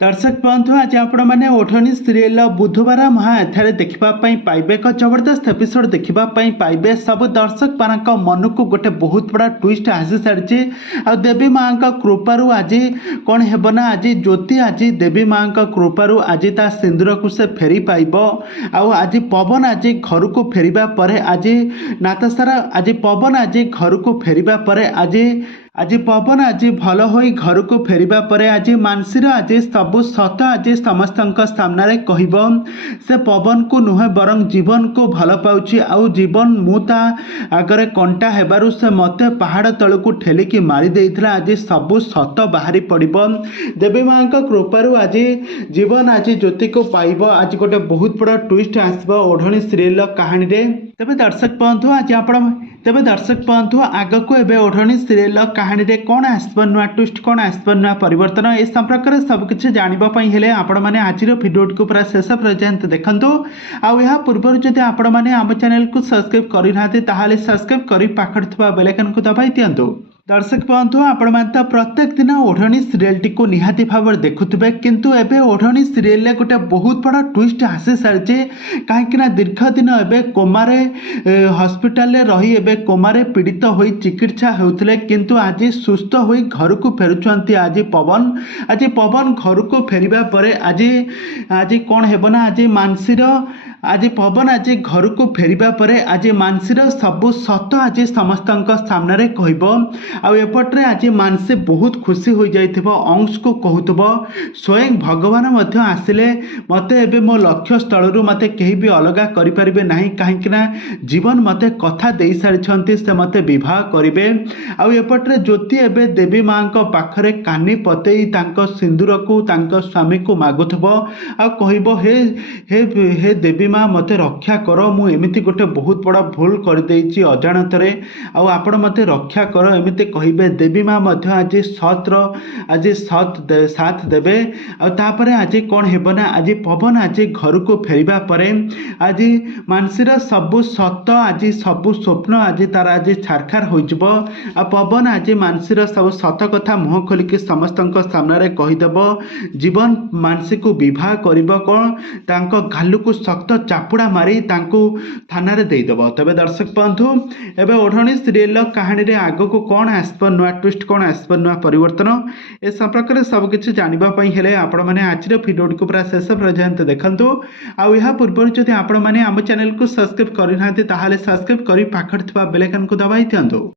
दर्शक बंधु आज आपण मैंने ओढ़नी सीरियल बुधवार महा एथारे देखापी पाइबे एक जबरदस्त एपिसोड देखापी पाइबे सब दर्शक मान मन को गोटे बहुत बड़ा ट्विस्ट आसी सारी आ देवी माँ कृपारू आज कौन हेबना आज ज्योति आज देवी माँ कृपारू आज ता सिंदूर को से फेरी पाइब आज पवन आज घर को फेरिबा परे आज नाता सारा आज पवन आज घर को फेरिबा परे आज पवन आज भल हो घर को फेरिबा परे आज मानसीर आज सबू सत आज समस्त सामने कहब से पवन को नुहे बरं जीवन को भल पाउछि आउ जीवन मुता आगरे कंटा हेबारु से मते पहाड़ तल को ठेलिकी मारी देइथिला आज सबू सत बाहरी पड़िबो देवी माँ कृपारू आज जीवन आज ज्योति को पाइब आज गोटे बहुत बड़ा ट्विस्ट आसबो ओढ़नी सीरियल कहानी रे तेबे दर्शक बंधु आज आपण तेबे दर्शक बंधु आग को एबे ओढ़नी सीरियल कहानी रे कौन आसब नुआ ट्विस्ट कौन आसब नुआ परिवर्तन ए संपर्क में सबकिछि जानिबा पई हेले आपण माने आजिर भिडियो को पूरा शेष पर्यंत देखंतु आउ या पूर्व जदि आपण माने हम चैनल को सब्सक्राइब करि नाते ताहाले सब्सक्राइब करि पाखड़ थबा बेल आइकन को दबाई दियंतु। दर्शक बंधु आपण मैंने तो प्रत्येक दिन ओढ़नी सीरियल टी को निहाती भाव देखुवे किंतु एबे ओढ़नी सीरियल गोटे बहुत बड़ा ट्विस्ट आसी सारी कहीं दीर्घ दिन एवं कोमारे हॉस्पिटल रही एवं कोमारे पीड़ित हो चिकित्सा होते किंतु आज सुस्थ हो घर को फेरुंट आज पवन घर को फेरिबा परे आज आज कौन हेबना आज मानसीर आज पवन आज घर को फेरिबा परे आज मानसीर सबू सत आज समस्त सामने कहब आउपटे आज मानसी बहुत खुशी हो जाइथिबो अंश को कहूथबो स्वयं भगवान मध्य आसिले मते एबे मो लक्ष्य स्थल रु मते केही भी अलगा करि परिबे नाही काहेकि जीवन मते कथा देई सारिछंती से मते विवाह करिवे आउपटे ज्योति एबे देवी माँ पाखरे कानी पतेई तांको सिंदूर को तांको स्वामी को मागुथबो आ कहइबो हे हे हे देवी माँ मते रक्षा कर मु एमिति गोटे बहुत बड़ा भूल कर देइछि अजाणतरे आ आपण मते रक्षा कर एमिति कहिबे देवी माँ मध्य आज सतर आज साथ देवे आपर आज कौन हेबना आज पवन आज घर को फेरिबा परे आज मानसीर सबू सत आज सबू स्वप्न आज तार आज छारखार होइजब आ पवन आज मानसीर सब सत कथा मुह खोलिकी समस्त सामने कहीदेव जीवन मानसी को विवाह करिब कौन तांको गालू को शक्त चापुड़ा मारी तांको थाना रे देइदेव। तबे दर्शक बंधु एबे ओढ़नी सीरियल कहानी रे आगो को कौन आसब नुआ ट्विस्ट कौन आसब नुआ परिवर्तन ए संपर्क में सबकिछि जानिबा पई हेले आपण माने आजिर भिडियो को पूरा शेष पर्यंत देखंतु आउ या पूर्व जदि आपण माने हम चैनल को सब्सक्राइब करि नाते ताहाले सब्सक्राइब करि पाखड़ थबा बेल आइकन को दबाई दियंतु।